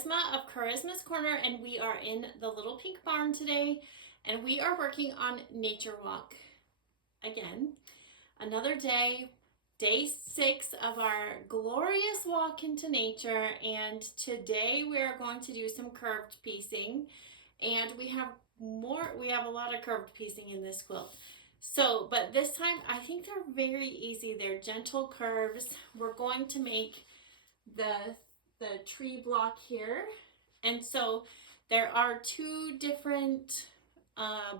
Charisma of Charisma's Corner, and we are in the Little Pink Barn today, and we are working on Nature Walk again. Another day, day 6 of our glorious walk into nature, and today we are going to do some curved piecing, and we have a lot of curved piecing in this quilt. So, but this time I think they're very easy. They're gentle curves. We're going to make the tree block here, and so there are two different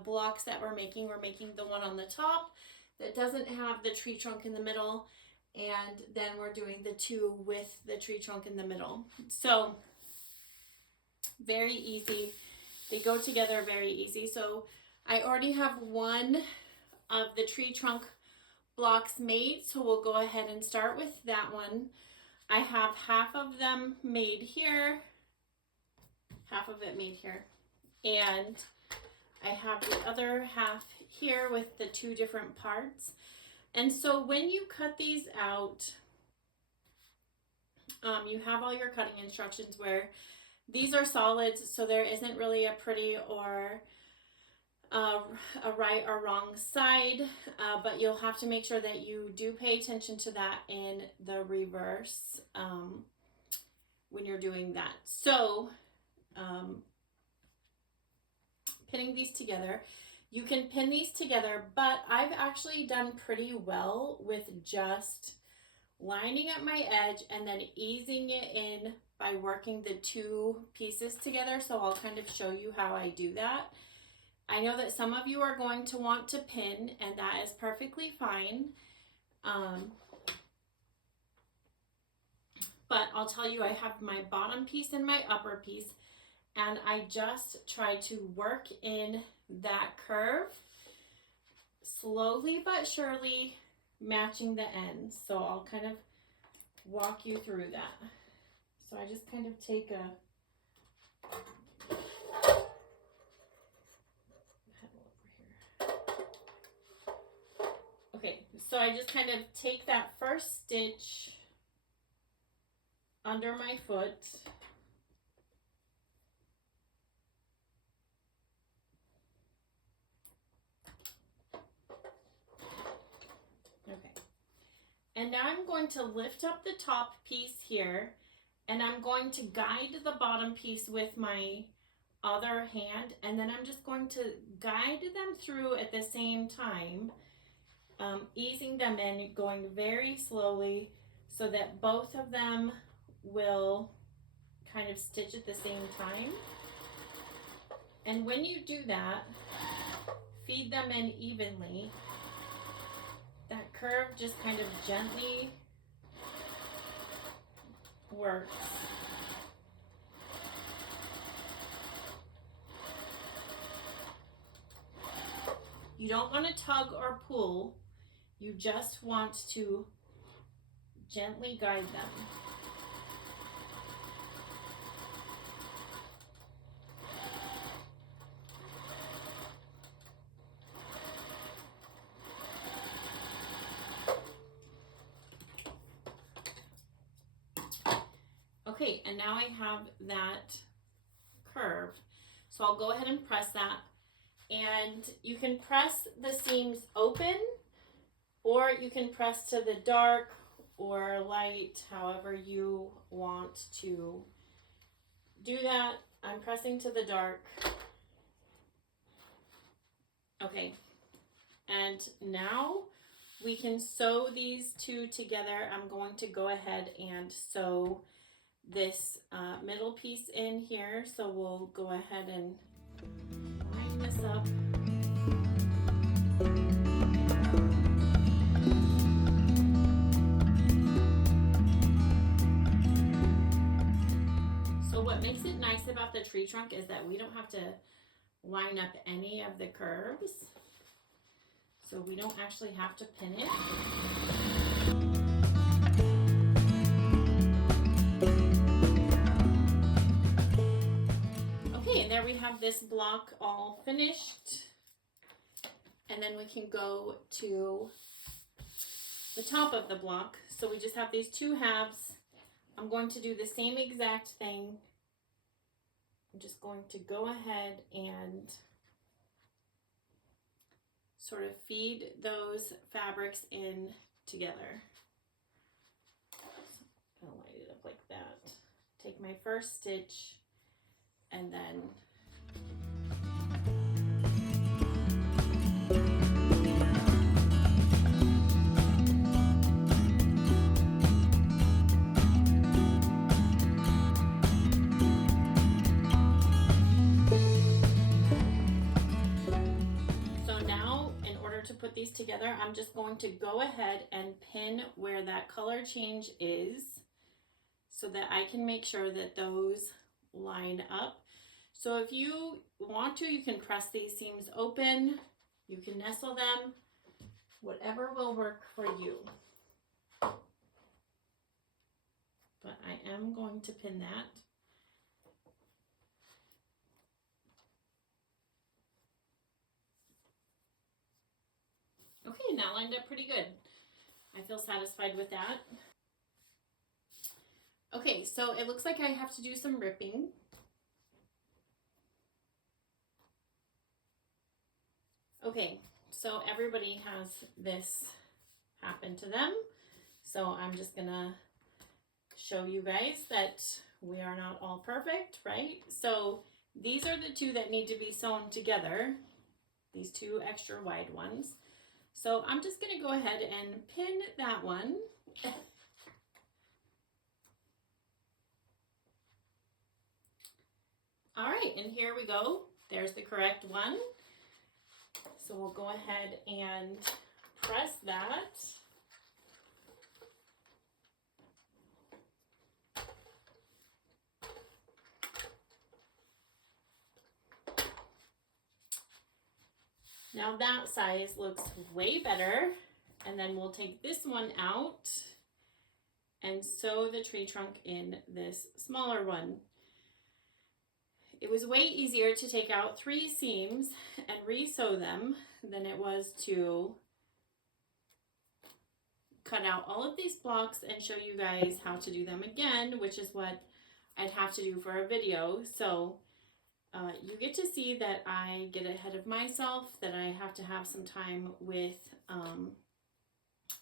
blocks that we're making. We're making the one on the top that doesn't have the tree trunk in the middle, and then we're doing the two with the tree trunk in the middle. So very easy. They go together very easy. So I already have one of the tree trunk blocks made, so we'll go ahead and start with that one. I have half of them made here, half of it made here, and I have the other half here with the two different parts. And so when you cut these out, you have all your cutting instructions where these are solids, so there isn't really a pretty or a right or wrong side, but you'll have to make sure that you do pay attention to that in the reverse when you're doing that. So pinning these together, you can pin these together, but I've actually done pretty well with just lining up my edge and then easing it in by working the two pieces together. So I'll kind of show you how I do that. I know that some of you are going to want to pin, and that is perfectly fine. But I'll tell you, I have my bottom piece and my upper piece, and I just try to work in that curve slowly but surely, matching the ends. So I'll kind of walk you through that. So I just kind of take a so I just kind of take that first stitch under my foot, okay, and now I'm going to lift up the top piece here, and I'm going to guide the bottom piece with my other hand, and then I'm just going to guide them through at the same time, easing them in, going very slowly so that both of them will kind of stitch at the same time. And when you do that, feed them in evenly. That curve just kind of gently works. You don't want to tug or pull. You just want to gently guide them. Okay, and now I have that curve. So I'll go ahead and press that. And you can press the seams open, or you can press to the dark or light, however you want to do that. I'm pressing to the dark. Okay, and now we can sew these two together. I'm going to go ahead and sew this middle piece in here. So we'll go ahead and line this up. So what makes it nice about the tree trunk is that we don't have to line up any of the curves. So we don't actually have to pin it. Okay, and there we have this block all finished. And then we can go to the top of the block. So we just have these two halves. I'm going to do the same exact thing I'm just going to go ahead and sort of feed those fabrics in together. So I'll line it up like that. Take my first stitch and then put these together, I'm just going to go ahead and pin where that color change is so that I can make sure that those line up. So if you want to, you can press these seams open, you can nestle them, whatever will work for you. But I am going to pin that. Okay, now lined up pretty good. I feel satisfied with that. Okay, so it looks like I have to do some ripping. Okay, so everybody has this happen to them. So I'm just gonna show you guys that we are not all perfect, right? So these are the two that need to be sewn together, these two extra wide ones. So I'm just going to go ahead and pin that one. All right, and here we go. There's the correct one. So we'll go ahead and press that. Now that size looks way better. And then we'll take this one out and sew the tree trunk in this smaller one. It was way easier to take out 3 seams and re-sew them than it was to cut out all of these blocks and show you guys how to do them again, which is what I'd have to do for a video. So you get to see that I get ahead of myself, that I have to have some time with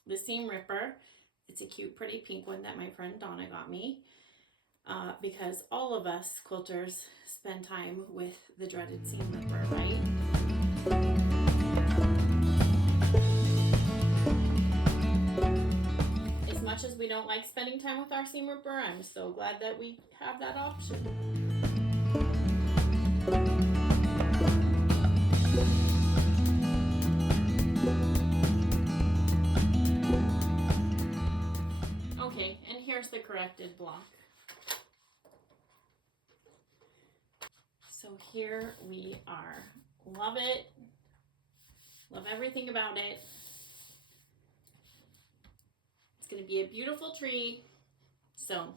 the seam ripper. It's a cute, pretty pink one that my friend Donna got me because all of us quilters spend time with the dreaded seam ripper, right? As much as we don't like spending time with our seam ripper, I'm so glad that we have that option. Okay, and here's the corrected block. So here we are. Love it. Love everything about it. It's going to be a beautiful tree. So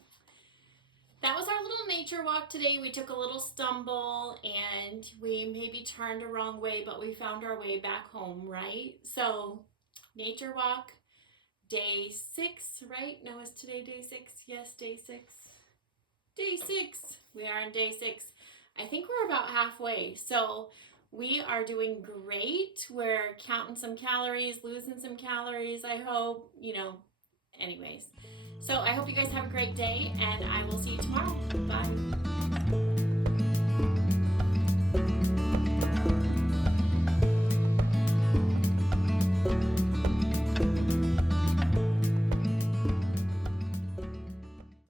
that was our little nature walk today. We took a little stumble and we maybe turned a wrong way, but we found our way back home, right? So nature walk, day 6, right? No, is today day 6? Yes, day 6. Day 6. We are on day 6. I think we're about halfway. So we are doing great. We're counting some calories, losing some calories, I hope, you know, anyways. So I hope you guys have a great day and I will see you tomorrow. Bye.